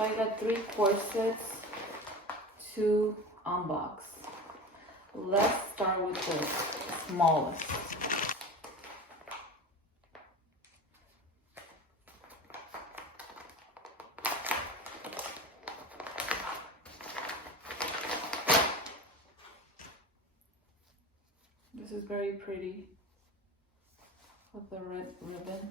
So I got 3 corsets to unbox. Let's start with the smallest. This is very pretty with the red ribbon.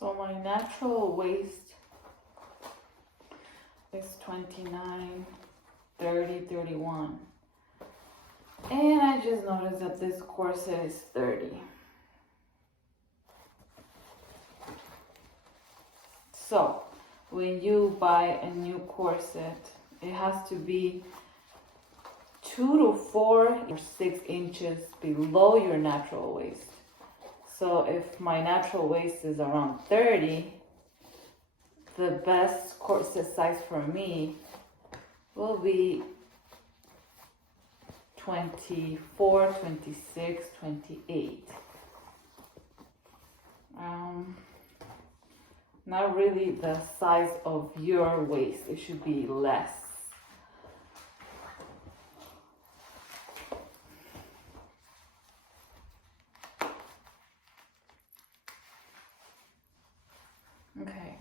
So my natural waist is 29, 30, 31. And I just noticed that this corset is 30. So when you buy a new corset, it has to be 2 to 4 or 6 inches below your natural waist. So if my natural waist is around 30, the best corset size for me will be 24, 26, 28. Not really the size of your waist, it should be less. Okay.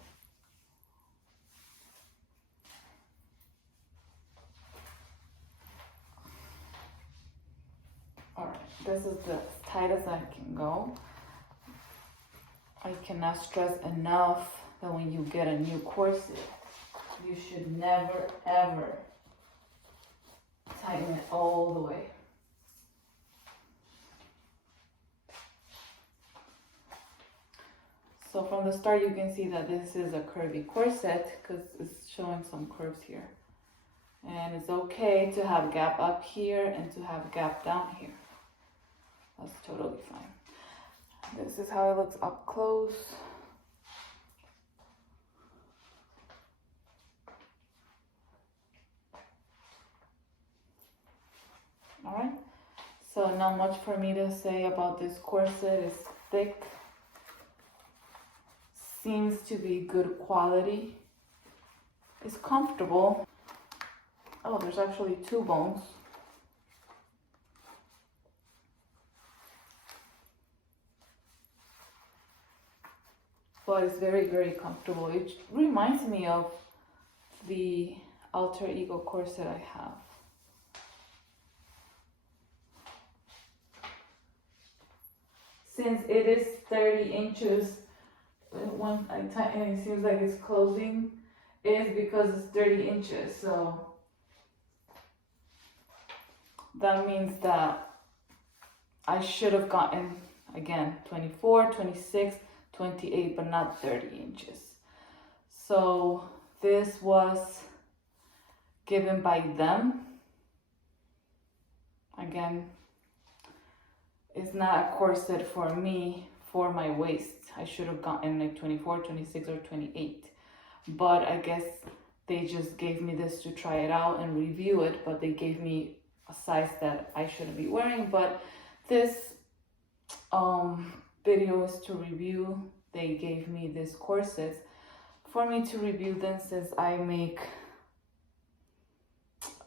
Alright, this is the tightest I can go. I cannot stress enough that when you get a new corset, you should never ever tighten it all the way. So from the start you can see that this is a curvy corset because it's showing some curves here. And it's okay to have gap up here and to have gap down here. That's totally fine. This is how it looks up close. All right, so not much for me to say about this corset. It's thick, seems to be good quality, it's comfortable. Oh, there's actually 2 bones. But it's very, very comfortable. It reminds me of the Alter Ego corset I have. Since it is 30 inches, when I tighten it seems like it's closing, is because it's 30 inches. So that means that I should have gotten, again, 24, 26, 28, but not 30 inches. So this was given by them. Again, it's not a corset for me, for my waist. I should have gotten like 24, 26, or 28. But I guess they just gave me this to try it out and review it, but they gave me a size that I shouldn't be wearing. But this video is to review. They gave me this corsets for me to review them, since I make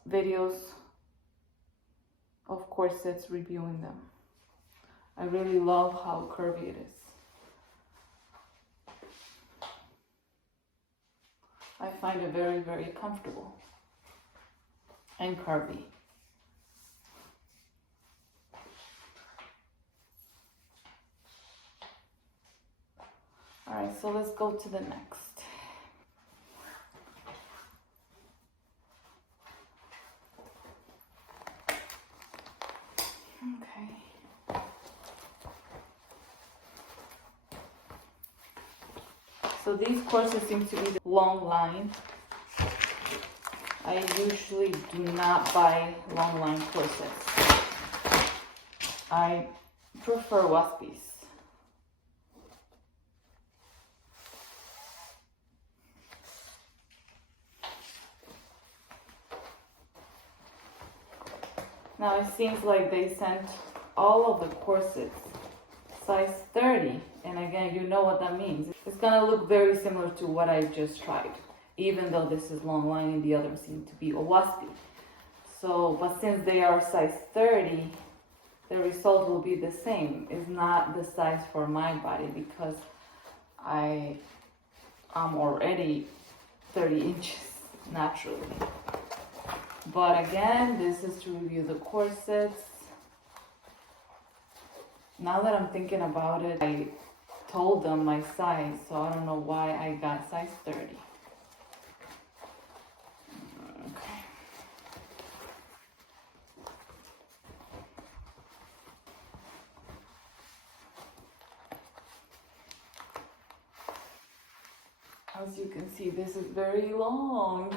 videos of corsets reviewing them. I really love how curvy it is. I find it very, very comfortable and curvy. All right, so let's go to the next. Okay. So these corsets seem to be the long line. I usually do not buy long line corsets. I prefer waspies. Now it seems like they sent all of the corsets size 30, and again, you know what that means. It's gonna look very similar to what I just tried, even though this is long line and the other seem to be a waspy. So, but since they are size 30, the result will be the same. It's not the size for my body because I'm already 30 inches naturally. But again, this is to review the corsets. Now that I'm thinking about it, I told them my size, so I don't know why I got size 30. Okay. As you can see, this is very long.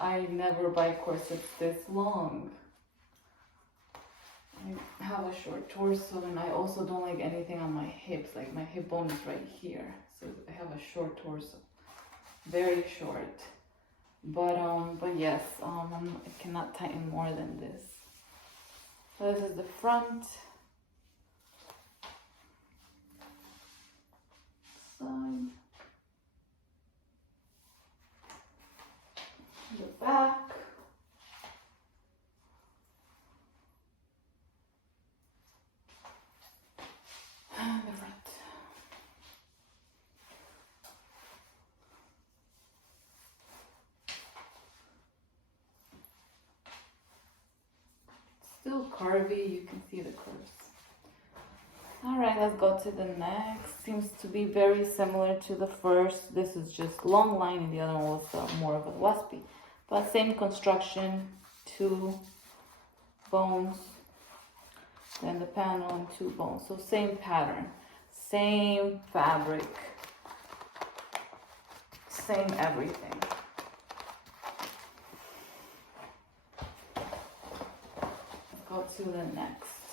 I never buy corsets this long. I have a short torso, and I also don't like anything on my hips. Like my hip bone is right here, so I have a short torso, very short. But yes, I cannot tighten more than this. So this is the front side, the back. The front. Still curvy, you can see the curves. Alright, let's go to the next. Seems to be very similar to the first. This is just long line and the other one was more of a waspy. But same construction, 2 bones. Then the panel and 2 bones. So same pattern, same fabric, same everything. Let's go to the next.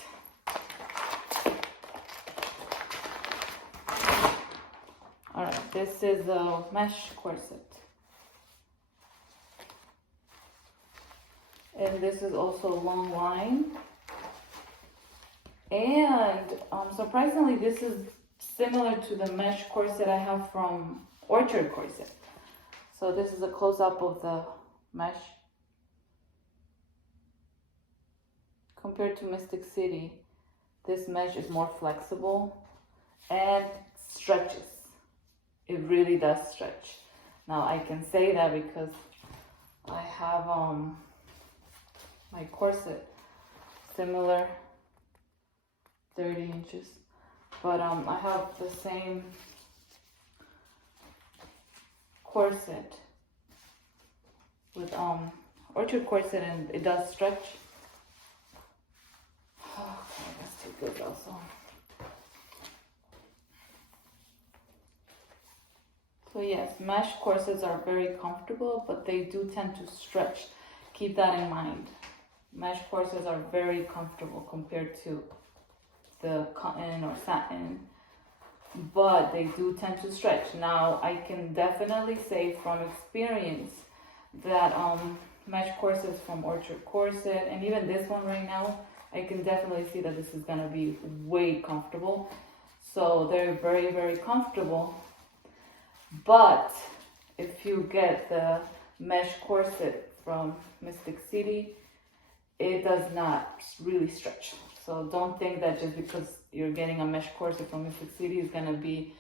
Alright, this is a mesh corset. And this is also long line. And surprisingly, this is similar to the mesh corset I have from Orchard Corset. So this is a close-up of the mesh. Compared to Mystic City, this mesh is more flexible and stretches. It really does stretch. Now I can say that because I have my corset similar, 30 inches, but I have the same corset with Orchard Corset, and it does stretch. Okay, let's take this also. So yes, mesh corsets are very comfortable, but they do tend to stretch. Keep that in mind. Mesh corsets are very comfortable compared to the cotton or satin, but they do tend to stretch. Now I can definitely say from experience that mesh corsets from Orchard Corset, and even this one right now, I can definitely see that this is gonna be way comfortable. So they're very, very comfortable. But if you get the mesh corset from Mystic City, it does not really stretch. So don't think that just because you're getting a mesh corset from Mystic City is gonna be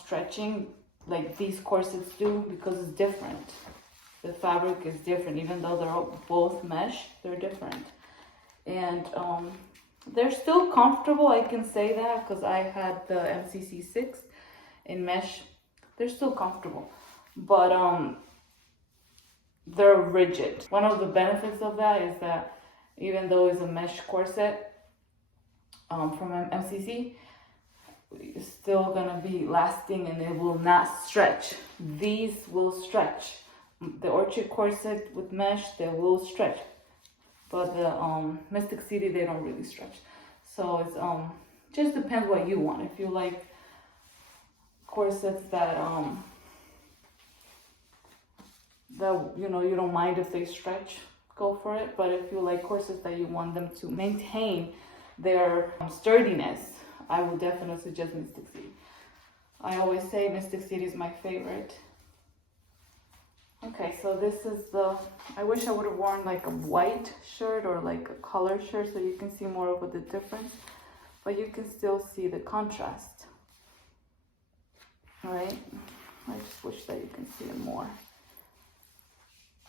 stretching like these corsets do, because it's different. The fabric is different. Even though they're both mesh, they're different. And they're still comfortable, I can say that, because I had the MCC6 in mesh. They're still comfortable, but they're rigid. One of the benefits of that is that even though it's a mesh corset from MCC, it's still gonna be lasting and it will not stretch. These will stretch. The Orchid corset with mesh, they will stretch. But the Mystic City, they don't really stretch. So it's just depends what you want. If you like corsets that you know, you don't mind if they stretch, go for it. But if you like corsets that you want them to maintain their sturdiness, I would definitely suggest Mystic City. I always say Mystic City is my favorite. Okay, so this is I wish I would have worn like a white shirt or like a color shirt so you can see more of the difference, but you can still see the contrast. All right, I just wish that you can see it more.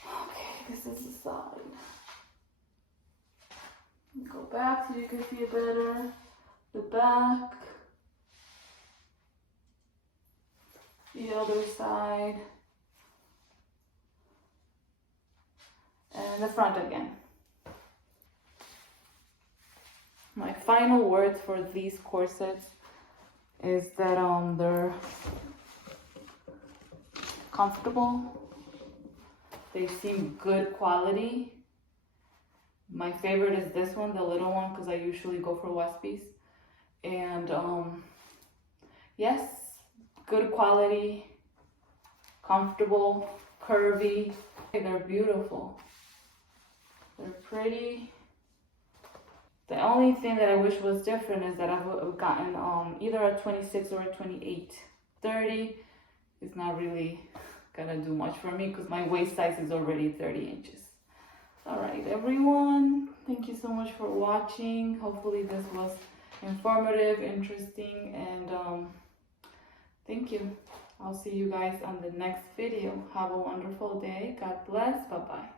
Okay, this is the side. Go back so you can see it better. The back, the other side, and the front again. My final words for these corsets is that they're comfortable, they seem good quality. My favorite is this one, the little one, because I usually go for Westby's. And yes, good quality, comfortable, curvy. They're beautiful. They're pretty. The only thing that I wish was different is that I've gotten either a 26 or a 28. 30 is not really gonna do much for me because my waist size is already 30 inches. All right, everyone, thank you so much for watching. Hopefully this was informative, interesting, and thank you. I'll see you guys on the next video. Have a wonderful day. God bless. Bye-bye.